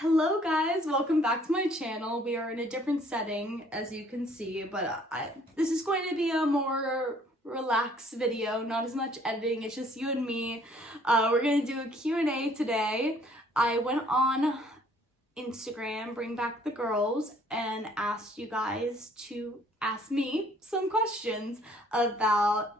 Hello guys, welcome back to my channel. We are in a different setting as you can see, but this is going to be a more relaxed video, not as much editing, it's just you and me. We're going to do a Q&A today. I went on Instagram, BringBackTheGirls, and asked you guys to ask me some questions about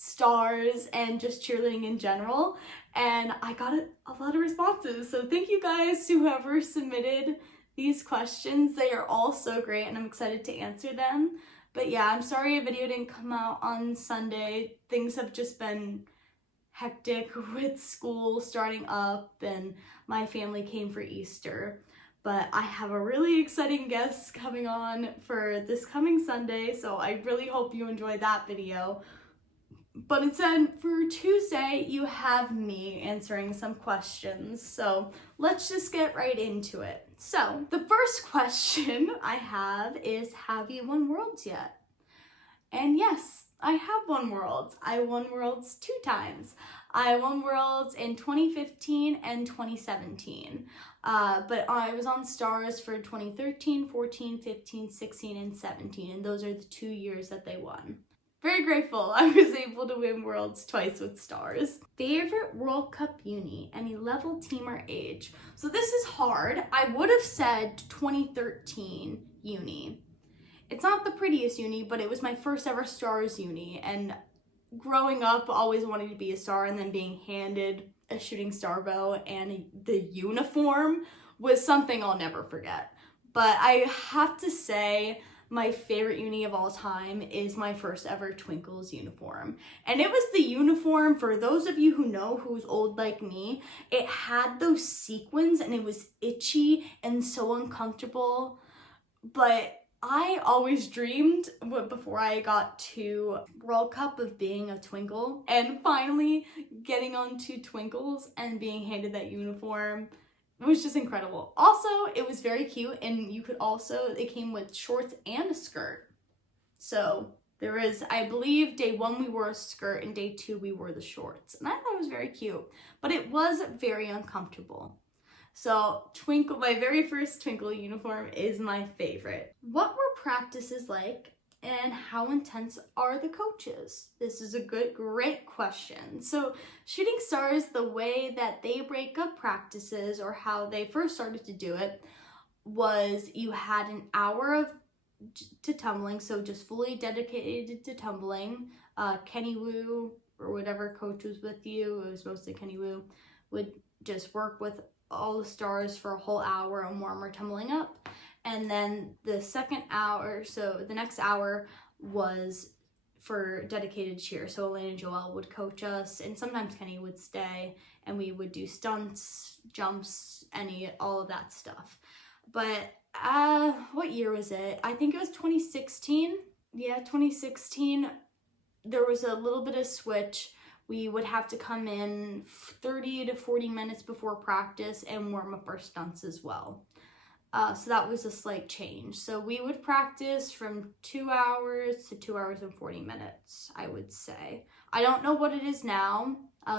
stars and just cheerleading in general, and I got a lot of responses, so thank you guys to whoever submitted these questions. They are all so great and I'm excited to answer them. But yeah, I'm sorry a video didn't come out on Sunday. Things have just been hectic with school starting up and my family came for Easter. But I have a really exciting guest coming on for this coming Sunday, so I really hope you enjoy that video. But instead, for Tuesday, you have me answering some questions. So let's just get right into it. So the first question I have is, have you won Worlds yet? And yes, I have won Worlds. I won Worlds 2 times. I won Worlds in 2015 and 2017. But I was on Stars for 2013, 14, 15, 16, and 17. And those are the 2 years that they won. Very grateful I was able to win Worlds twice with Stars. Favorite World Cup uni, any level, team, or age? So this is hard. I would have said 2013 uni. It's not the prettiest uni, but it was my first ever Stars uni. And growing up, always wanted to be a star, and then being handed a shooting star bow and the uniform was something I'll never forget. But I have to say, my favorite uni of all time is my first ever Twinkles uniform. And it was the uniform, for those of you who know, who's old like me, it had those sequins and it was itchy and so uncomfortable. But I always dreamed, before I got to World Cup, of being a Twinkle. And finally getting onto Twinkles and being handed that uniform was just incredible. Also, it was very cute, and you could also, it came with shorts and a skirt. So there is, I believe, day 1 we wore a skirt and day 2 we wore the shorts. And I thought it was very cute, but it was very uncomfortable. So Twinkle, my very first Twinkle uniform is my favorite. What were practices like and how intense are the coaches? This is a great question. So Shooting Stars, the way that they break up practices, or how they first started to do it, was you had an hour to tumbling, so just fully dedicated to tumbling. Kenny Wu, or whatever coach was with you, it was mostly Kenny Wu, would just work with all the stars for a whole hour and warm our tumbling up. And then the second hour, so the next hour, was for dedicated cheer. So Elaine and Joelle would coach us, and sometimes Kenny would stay, and we would do stunts, jumps, all of that stuff. But what year was it? I think it was 2016. Yeah, 2016. There was a little bit of switch. We would have to come in 30 to 40 minutes before practice and warm up our stunts as well. So that was a slight change. So we would practice from 2 hours to 2 hours and 40 minutes, I would say. I don't know what it is now.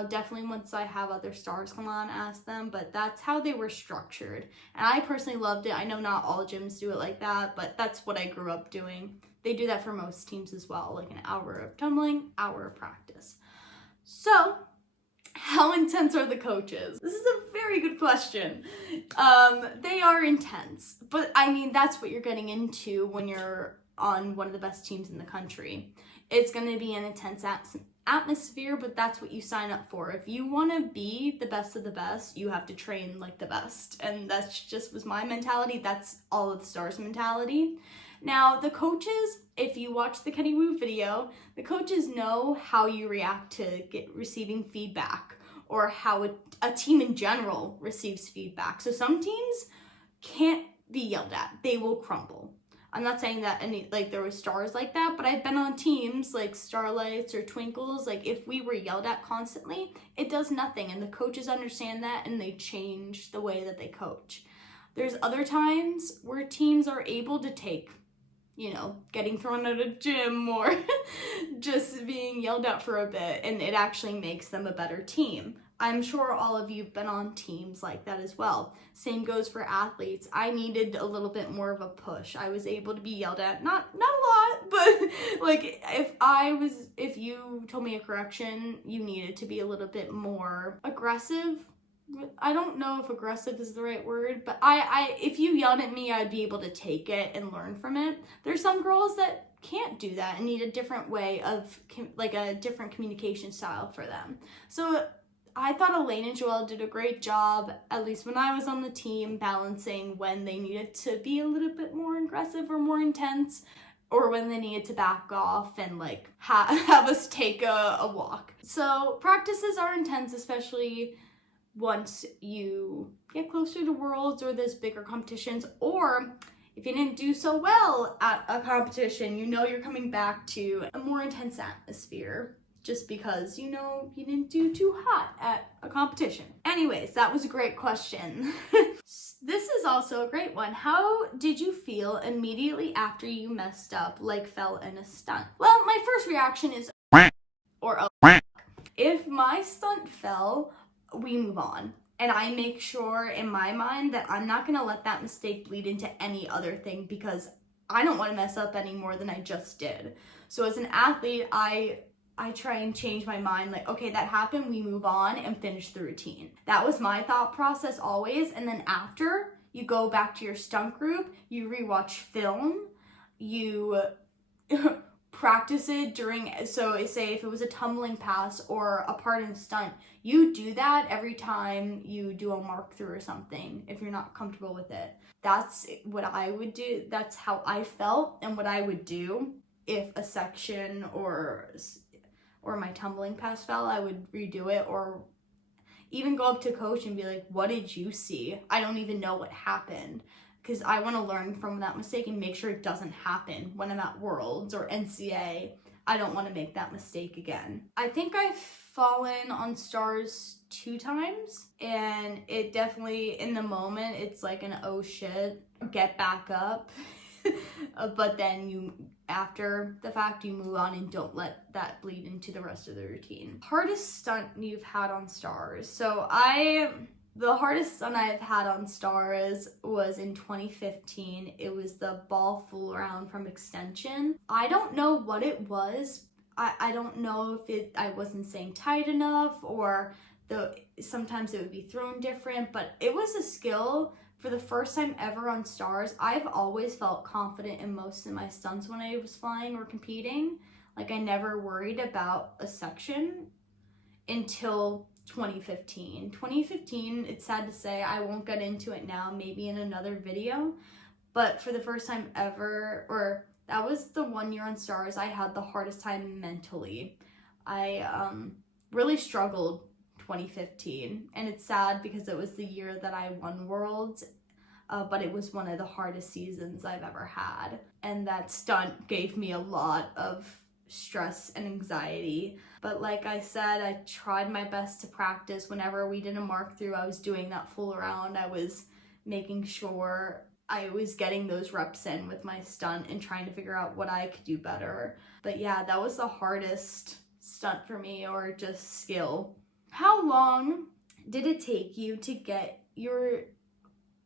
Definitely once I have other stars come on, ask them, but that's how they were structured. And I personally loved it. I know not all gyms do it like that, but that's what I grew up doing. They do that for most teams as well, like an hour of tumbling, hour of practice. So, how intense are the coaches? This is a very good question. They are intense, but I mean, that's what you're getting into when you're on one of the best teams in the country. It's going to be an intense atmosphere, but that's what you sign up for. If you want to be the best of the best, you have to train like the best. And that's just was my mentality. That's all of the stars' mentality. Now, the coaches, if you watch the Kenny Wu video, the coaches know how you react to receiving feedback, or how a team in general receives feedback. So some teams can't be yelled at. They will crumble. I'm not saying that there was stars like that, but I've been on teams like Starlights or Twinkles. Like, if we were yelled at constantly, it does nothing. And the coaches understand that, and they change the way that they coach. There's other times where teams are able to take, getting thrown out of gym or just being yelled at for a bit, and it actually makes them a better team. I'm sure all of you've been on teams like that as well. Same goes for athletes. I needed a little bit more of a push. I was able to be yelled at, not a lot, but like if you told me a correction, you needed to be a little bit more aggressive. I don't know if aggressive is the right word, but if you yelled at me, I'd be able to take it and learn from it. There's some girls that can't do that and need a different way of, like a different communication style for them. So I thought Elaine and Joelle did a great job, at least when I was on the team, balancing when they needed to be a little bit more aggressive or more intense, or when they needed to back off and like have us take a walk. So practices are intense, especially once you get closer to Worlds or there's bigger competitions, or if you didn't do so well at a competition, you know you're coming back to a more intense atmosphere just because you know you didn't do too hot at a competition. Anyways, that was a great question. This is also a great one. How did you feel immediately after you messed up, like fell in a stunt? Well, my first reaction is or if my stunt fell, we move on. And I make sure in my mind that I'm not gonna let that mistake bleed into any other thing, because I don't wanna mess up any more than I just did. So as an athlete, I try and change my mind, like, okay, that happened, we move on and finish the routine. That was my thought process always. And then after, you go back to your stunt group, you rewatch film, you practice it during, so say if it was a tumbling pass or a part in stunt, you do that every time you do a mark through or something if you're not comfortable with it. That's what I would do. That's how I felt and what I would do if a section or my tumbling pass fell. I would redo it, or even go up to coach and be like, what did you see? I don't even know what happened, because I want to learn from that mistake and make sure it doesn't happen when I'm at Worlds or NCA. I don't want to make that mistake again. I think I've fallen on stars 2 times, and it definitely, in the moment, it's like an oh shit, get back up. But then after the fact, you move on and don't let that bleed into the rest of the routine. Hardest stunt you've had on stars. So the hardest stunt I've had on stars was in 2015. It was the ball full round from extension. I don't know what it was. I don't know if I wasn't staying tight enough, or sometimes it would be thrown different, but it was a skill. For the first time ever on stars, I've always felt confident in most of my stunts when I was flying or competing. Like, I never worried about a section until 2015. 2015, it's sad to say, I won't get into it now, maybe in another video, but for the first time ever, or that was the 1 year on stars, I had the hardest time mentally. I really struggled 2015, and it's sad because it was the year that I won Worlds, but it was one of the hardest seasons I've ever had, and that stunt gave me a lot of stress and anxiety. But like I said, I tried my best to practice. Whenever we did a mark through, I was doing that full round. I was making sure I was getting those reps in with my stunt and trying to figure out what I could do better. But yeah, that was the hardest stunt for me, or just skill. How long did it take you to get your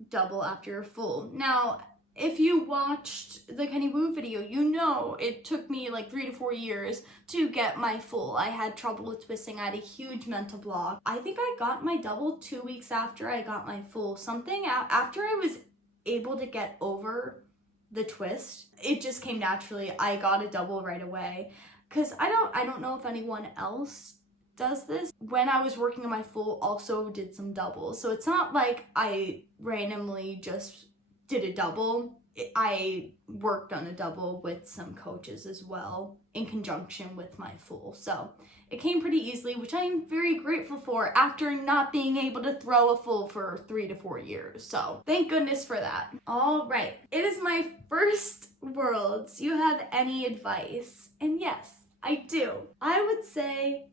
double after your full? Now, if you watched the Kenny Wu video, you know it took me like 3 to 4 years to get my full. I had trouble with twisting. I had a huge mental block. I think I got my double 2 weeks after I got my full. Something after I was able to get over the twist, it just came naturally. I got a double right away, because I don't know if anyone else does this. When I was working on my full, also did some doubles. So it's not like I randomly just did a double. I worked on a double with some coaches as well in conjunction with my full. So it came pretty easily, which I am very grateful for after not being able to throw a full for 3 to 4 years. So thank goodness for that. All right, it is my first Worlds. Do you have any advice? And yes, I do. I would say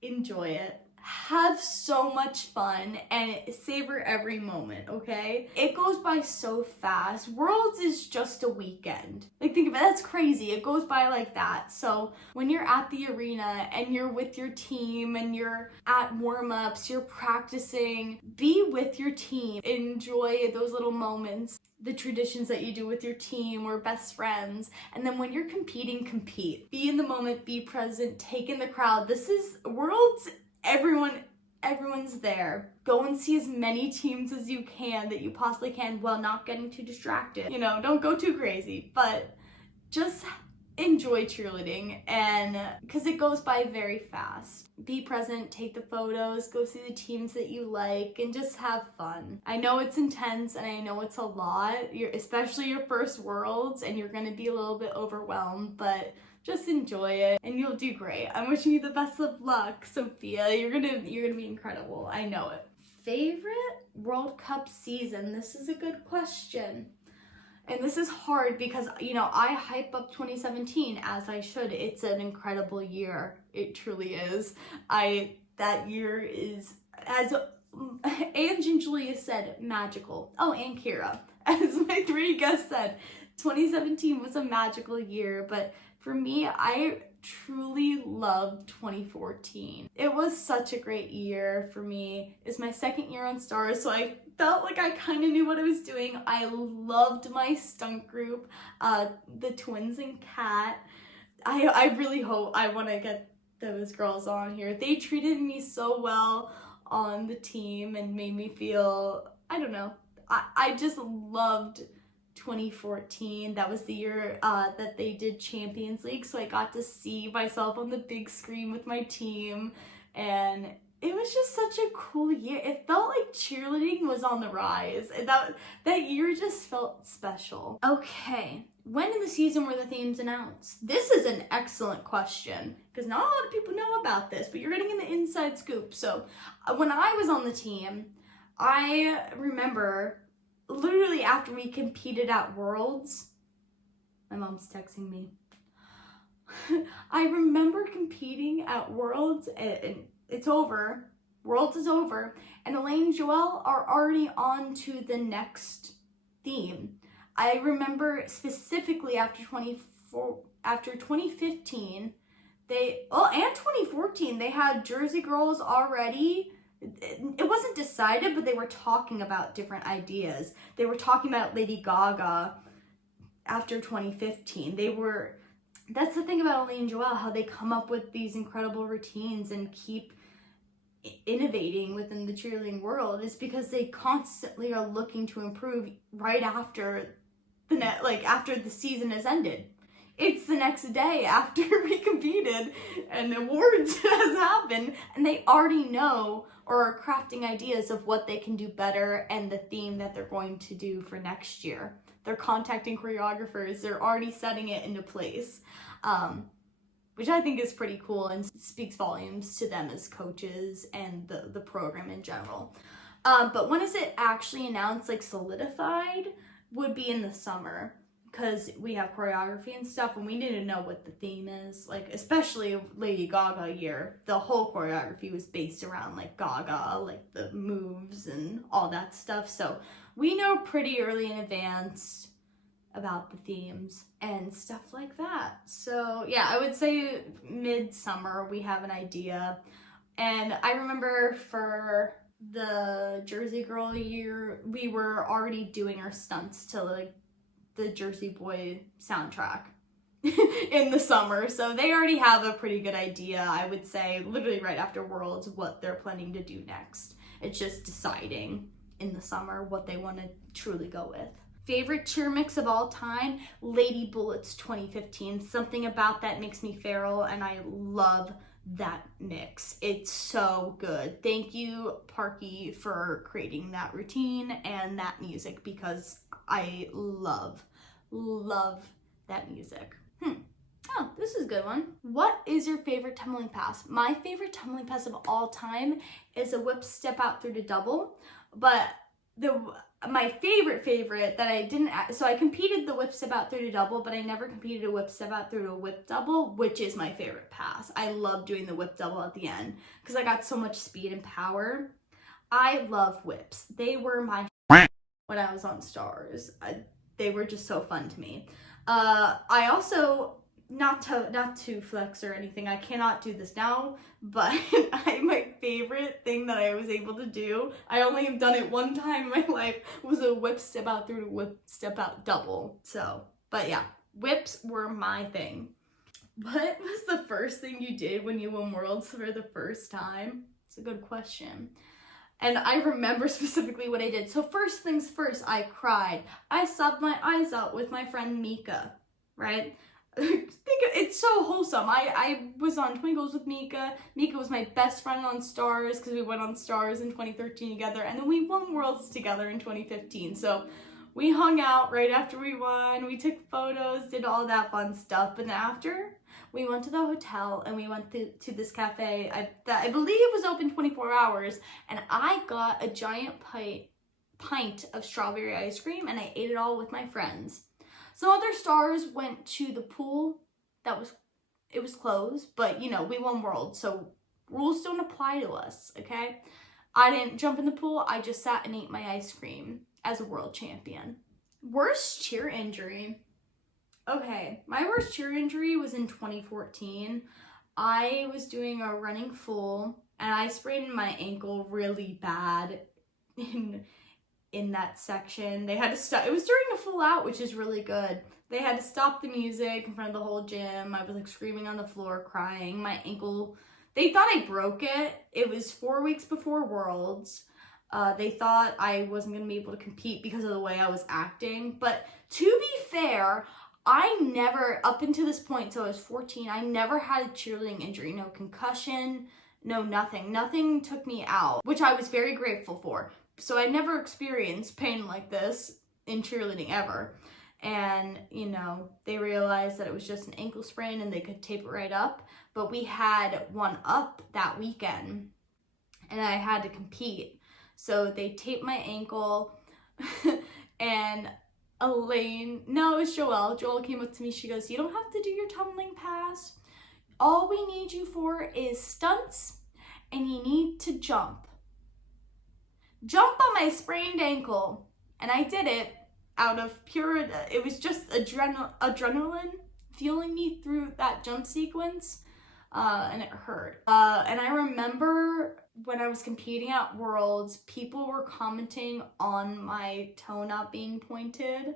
enjoy it. have so much fun and savor every moment, okay? It goes by so fast. Worlds is just a weekend. Like, think of it, that's crazy. It goes by like that. So when you're at the arena and you're with your team and you're at warm-ups, you're practicing, be with your team. Enjoy those little moments, the traditions that you do with your team or best friends. And then when you're competing, compete. Be in the moment, be present, take in the crowd. This is Worlds. Everyone's there. Go and see as many teams as you can that you possibly can while not getting too distracted. You know, don't go too crazy, but just enjoy cheerleading, and because it goes by very fast. Be present, take the photos, go see the teams that you like, and just have fun. I know it's intense and I know it's a lot, especially your first Worlds, and you're gonna be a little bit overwhelmed, but just enjoy it and you'll do great. I'm wishing you the best of luck, Sophia. You're gonna be incredible. I know it. Favorite World Cup season? This is a good question. And this is hard because, you know, I hype up 2017 as I should. It's an incredible year. It truly is. That year is, as Ange and Julia said, magical. Oh, and Kira. As my 3 guests said, 2017 was a magical year, but for me, I truly loved 2014. It was such a great year for me. It's my 2nd year on Stars, so I felt like I kind of knew what I was doing. I loved my stunt group, the twins and Kat. I really hope I want to get those girls on here. They treated me so well on the team and made me feel, I don't know, I just loved 2014. That was the year that they did Champions League, so I got to see myself on the big screen with my team, and it was just such a cool year. It felt like cheerleading was on the rise. That year just felt special. Okay, when in the season were the themes announced? This is an excellent question because not a lot of people know about this, but you're getting an inside scoop. So when I was on the team, I remember literally after we competed at Worlds, my mom's texting me. I remember competing at Worlds and it's over. Worlds is over. And Elaine and Joelle are already on to the next theme. I remember specifically after 2015, and 2014, they had Jersey Girls already. It wasn't decided, but they were talking about different ideas. They were talking about Lady Gaga after 2015. That's the thing about Elaine and Joelle, how they come up with these incredible routines and keep innovating within the cheerleading world, is because they constantly are looking to improve right after after the season has ended. It's the next day after we competed and awards has happened, and they already know or are crafting ideas of what they can do better and the theme that they're going to do for next year. They're contacting choreographers, they're already setting it into place, which I think is pretty cool and speaks volumes to them as coaches and the program in general. But when is it actually announced, like solidified, would be in the summer, because we have choreography and stuff and we need to know what the theme is. Like, especially Lady Gaga year, the whole choreography was based around like Gaga, like the moves and all that stuff. So we know pretty early in advance about the themes and stuff like that. So yeah, I would say midsummer we have an idea. And I remember for the Jersey Girl year, we were already doing our stunts to like the Jersey Boy soundtrack in the summer. So they already have a pretty good idea, I would say, literally right after Worlds, what they're planning to do next. It's just deciding in the summer what they want to truly go with. Favorite cheer mix of all time? Lady Bullets 2015. Something about that makes me feral, and I love that mix. It's so good. Thank you, Parky, for creating that routine and that music, because I love that music. Oh, this is a good one. What is your favorite tumbling pass? My favorite tumbling pass of all time is a whip step out through the double, but my favorite that I didn't, so I competed the whip step out through to double, but I never competed a whip step out through to a whip double, which is my favorite pass. I love doing the whip double at the end because I got so much speed and power. I love whips. They were my when I was on Stars. They were just so fun to me. I also, not to flex or anything, I cannot do this now, but my favorite thing that I was able to do, I only have done it one time in my life, was a whip step out through to whip step out double. So, but yeah, whips were my thing. What was the first thing you did when you won Worlds for the first time? It's a good question. And I remember specifically what I did. So first things first, I cried. I sobbed my eyes out with my friend Mika, right? It's so wholesome. I was on Twinkles with Mika. Mika was my best friend on Stars because we went on Stars in 2013 together. And then we won Worlds together in 2015. So we hung out right after we won. We took photos, did all that fun stuff. But then after, we went to the hotel and we went to this cafe that I believe was open 24 hours. And I got a giant pint of strawberry ice cream and I ate it all with my friends. Some other stars went to the pool. It was closed, but you know, we won Worlds, so rules don't apply to us, okay? I didn't jump in the pool. I just sat and ate my ice cream as a world champion. Worst cheer injury. Okay, my worst cheer injury was in 2014. I was doing a running full and I sprained my ankle really bad in that section. They had to stop. It was during a full out, which is really good. They had to stop the music in front of the whole gym. I was like screaming on the floor, crying. My ankle, they thought I broke it. It was 4 weeks before Worlds. They thought I wasn't going to be able to compete because of the way I was acting. But to be fair, I never, up until this point, so I was 14, I never had a cheerleading injury. No concussion, no nothing. Nothing took me out, which I was very grateful for. So I never experienced pain like this in cheerleading ever. And, you know, they realized that it was just an ankle sprain and they could tape it right up. But we had one up that weekend and I had to compete. So they taped my ankle and it was Joelle came up to me. She goes, "You don't have to do your tumbling pass. All we need you for is stunts and you need to jump. Jump on my sprained ankle." And I did it out of pure, it was just adrenaline fueling me through that jump sequence, and it hurt. And I remember when I was competing at Worlds, people were commenting on my toe not being pointed.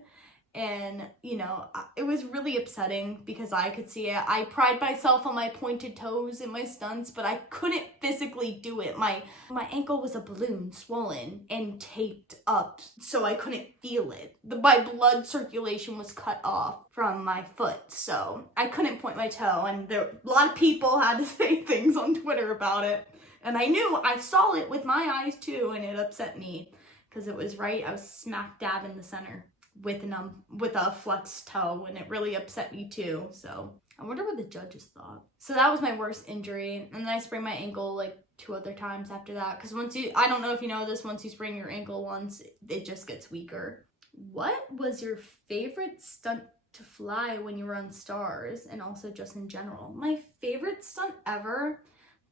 And, you know, it was really upsetting because I could see it. I pride myself on my pointed toes in my stunts, but I couldn't physically do it. My ankle was a balloon, swollen and taped up, so I couldn't feel it. My blood circulation was cut off from my foot, so I couldn't point my toe. And a lot of people had to say things on Twitter about it. And I saw it with my eyes too, and it upset me because it was right, I was smack dab in the center with a flexed toe, and it really upset me too. So I wonder what the judges thought. So that was my worst injury, and then I sprained my ankle like 2 other times after that, because I don't know if you know this, once you sprain your ankle once, it just gets weaker. What was your favorite stunt to fly when you were on Stars, and also just in general? My favorite stunt ever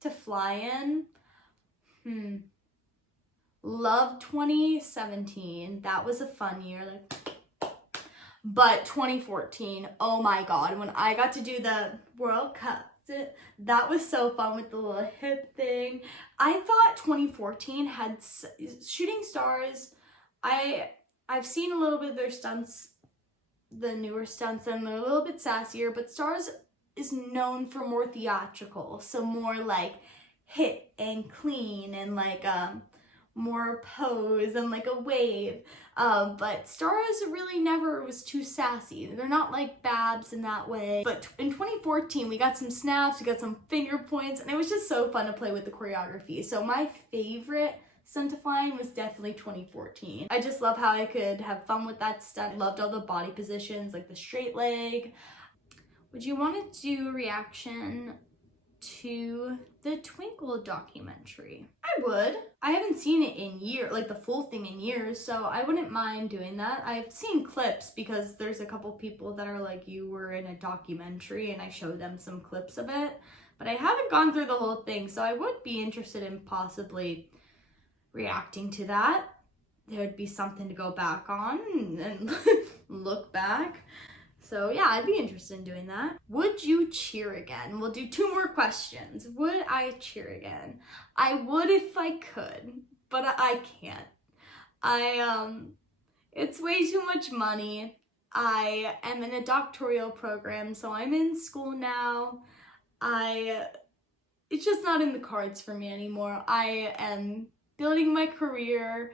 to fly in, love 2017. That was a fun year. But 2014, oh my god, when I got to do the World Cup, that was so fun with the little hip thing. I thought 2014 had Shooting Stars. I've seen a little bit of their stunts, the newer stunts, and they're a little bit sassier, but Stars is known for more theatrical, so more like hit and clean and like more pose and like a wave, but Stars really never was too sassy. They're not like Babs in that way. But in 2014 we got some snaps, we got some finger points, and it was just so fun to play with the choreography. So my favorite stunt to flying was definitely 2014. I just love how I could have fun with that stunt. I loved all the body positions, like the straight leg. Would you want to do reaction to the Twinkle documentary. I would. I haven't seen it in years, like the full thing in years, so I wouldn't mind doing that. I've seen clips because there's a couple people that are like, you were in a documentary, and I showed them some clips of it, but I haven't gone through the whole thing, so I would be interested in possibly reacting to that. There would be something to go back on and look back. So yeah, I'd be interested in doing that. Would you cheer again? We'll do 2 more questions. Would I cheer again? I would if I could, but I can't. It's way too much money. I am in a doctoral program, so I'm in school now. It's just not in the cards for me anymore. I am building my career.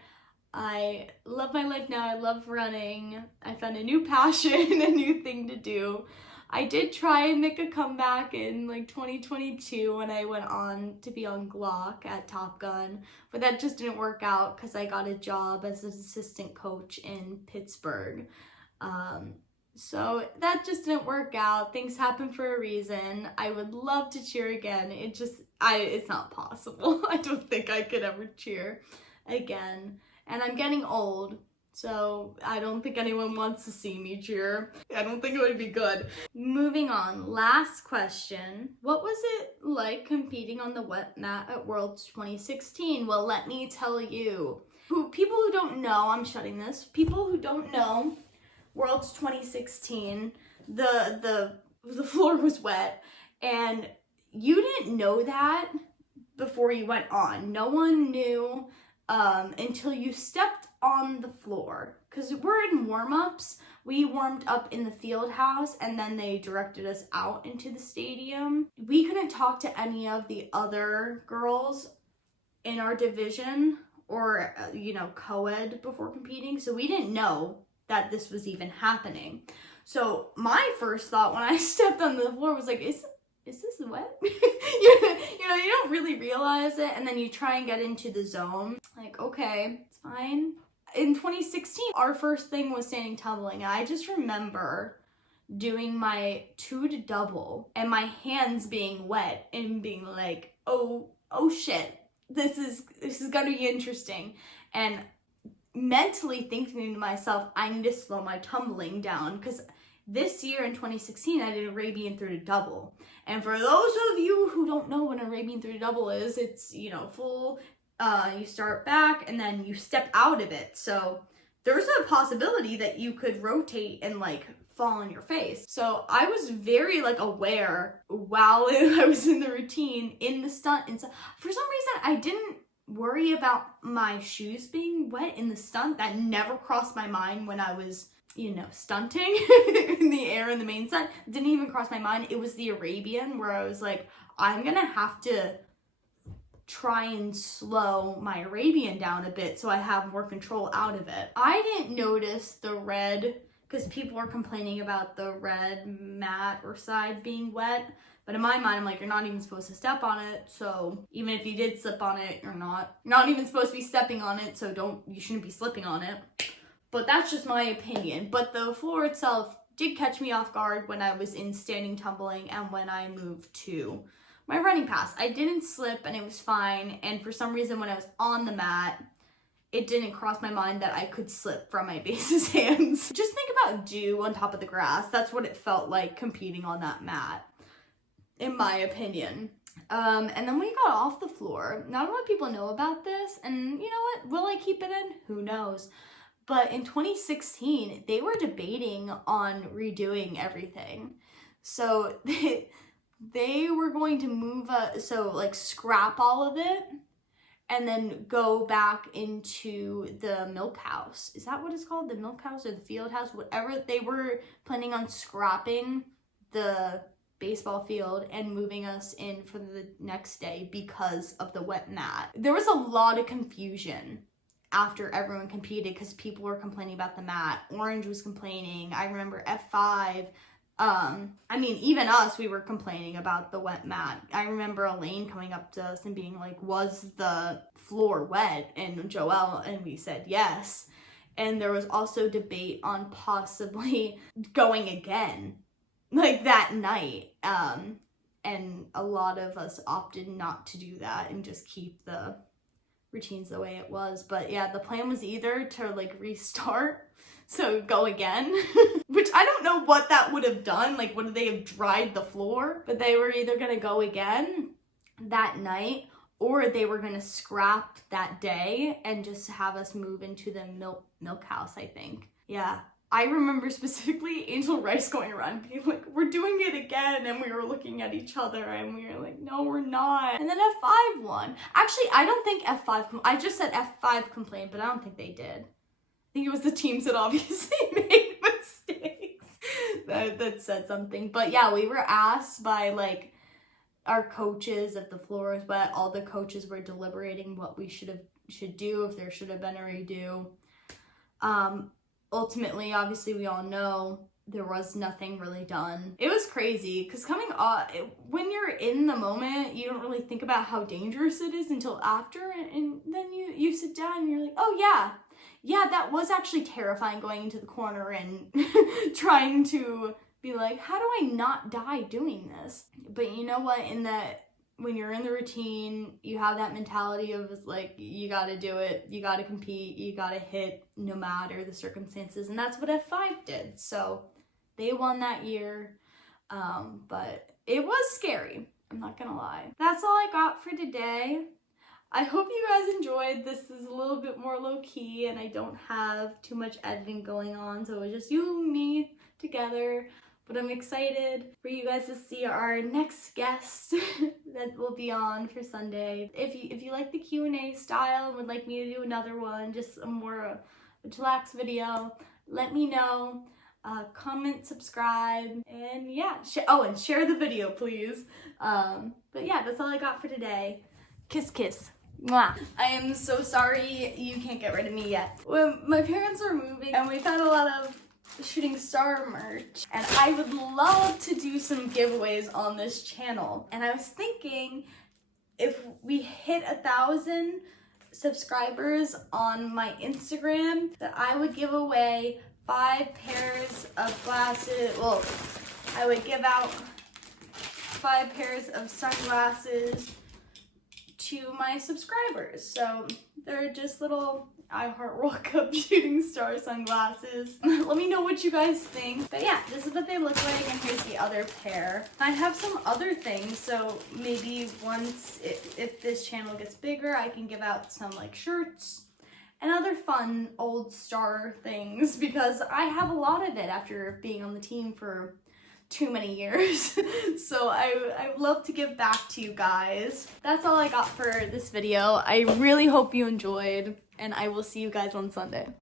I love my life now. I love running. I found a new passion, a new thing to do. I did try and make a comeback in like 2022 when I went on to be on Glock at Top Gun, but that just didn't work out because I got a job as an assistant coach in Pittsburgh. So that just didn't work out. Things happen for a reason. I would love to cheer again. It's not possible. I don't think I could ever cheer again. And I'm getting old, so I don't think anyone wants to see me cheer. I don't think it would be good. Moving on, last question. What was it like competing on the wet mat at Worlds 2016? Well, let me tell you. People who don't know, I'm shutting this. People who don't know, Worlds 2016, the floor was wet, and you didn't know that before you went on. No one knew until you stepped on the floor, because we're in warm-ups. We warmed up in the field house, and then they directed us out into the stadium. We couldn't talk to any of the other girls in our division or co-ed before competing, so we didn't know that this was even happening. So my first thought when I stepped on the floor was like, is this wet? You don't really realize it, and then you try and get into the zone. Like, okay, it's fine. In 2016, our first thing was standing tumbling, and I just remember doing my 2 to double and my hands being wet and being like, oh shit, this is gonna be interesting. And mentally thinking to myself, I need to slow my tumbling down, because this year in 2016, I did Arabian through to double. And for those of you who don't know what Arabian through to double is, it's, full, you start back and then you step out of it. So there's a possibility that you could rotate and fall on your face. So I was very aware while I was in the routine, in the stunt. And so for some reason, I didn't worry about my shoes being wet in the stunt. That never crossed my mind when I was stunting in the air in the main stunt. Didn't even cross my mind. It was the Arabian where I was like, I'm gonna have to try and slow my Arabian down a bit so I have more control out of it. I didn't notice the red, because people were complaining about the red mat or side being wet. But in my mind, I'm like, you're not even supposed to step on it. So even if you did slip on it, you're not even supposed to be stepping on it. So you shouldn't be slipping on it. But that's just my opinion. But the floor itself did catch me off guard when I was in standing tumbling and when I moved to my running pass. I didn't slip and it was fine. And for some reason, when I was on the mat, it didn't cross my mind that I could slip from my base's hands. Just think about dew on top of the grass. That's what it felt like competing on that mat, in my opinion. And then we got off the floor. Not a lot of people know about this. And you know what? Will I keep it in? Who knows? But in 2016, they were debating on redoing everything. So they were going to move, scrap all of it and then go back into the milk house. Is that what it's called? The milk house or the field house? Whatever. They were planning on scrapping the baseball field and moving us in for the next day because of the wet mat. There was a lot of confusion after everyone competed because people were complaining about the mat. Orange was complaining. I remember F5. Even us, we were complaining about the wet mat. I remember Elaine coming up to us and being like, was the floor wet? And Joelle, and we said yes. And there was also debate on possibly going again, that night. and a lot of us opted not to do that and just keep the routines the way it was. But yeah, the plan was either to like restart, so go again, which I don't know what that would have done, like would they have dried the floor? But they were either gonna go again that night, or they were gonna scrap that day and just have us move into the milk house, I think. Yeah. I remember specifically Angel Rice going around being like, we're doing it again, and we were looking at each other and we were like, no, we're not. And then F5 won. Actually, I don't think F5, I just said F5 complained, but I don't think they did. I think it was the teams that obviously made mistakes that said something. But yeah, we were asked by like our coaches if the floor was wet. All the coaches were deliberating what we should do, if there should have been a redo. Ultimately, obviously, we all know there was nothing really done. It was crazy because when you're in the moment, you don't really think about how dangerous it is until after, and then you sit down and you're like, oh yeah, that was actually terrifying, going into the corner and trying to be like, how do I not die doing this? But you know what, when you're in the routine, you have that mentality of like, you gotta do it, you gotta compete, you gotta hit no matter the circumstances, and that's what F5 did. So they won that year, but it was scary, I'm not gonna lie. That's all I got for today. I hope you guys enjoyed. This is a little bit more low-key and I don't have too much editing going on, so it was just you and me together. But I'm excited for you guys to see our next guest that will be on for Sunday. If you like the Q&A style and would like me to do another one, just a more relaxed video, let me know. Comment, subscribe, and yeah. And share the video, please. But yeah, that's all I got for today. Kiss, kiss. Mwah. I am so sorry you can't get rid of me yet. When my parents were moving and we've had a lot of shooting star merch, and I would love to do some giveaways on this channel, and I was thinking if we hit 1,000 subscribers on my Instagram that I would give away 5 pairs of glasses. Well, I would give out 5 pairs of sunglasses to my subscribers. So they're just little iHeart World Cup shooting star sunglasses. Let me know what you guys think. But yeah, this is what they look like, and here's the other pair. I have some other things, so maybe once, if this channel gets bigger, I can give out some like shirts and other fun old star things, because I have a lot of it after being on the team for too many years. So I would love to give back to you guys. That's all I got for this video. I really hope you enjoyed, and I will see you guys on Sunday.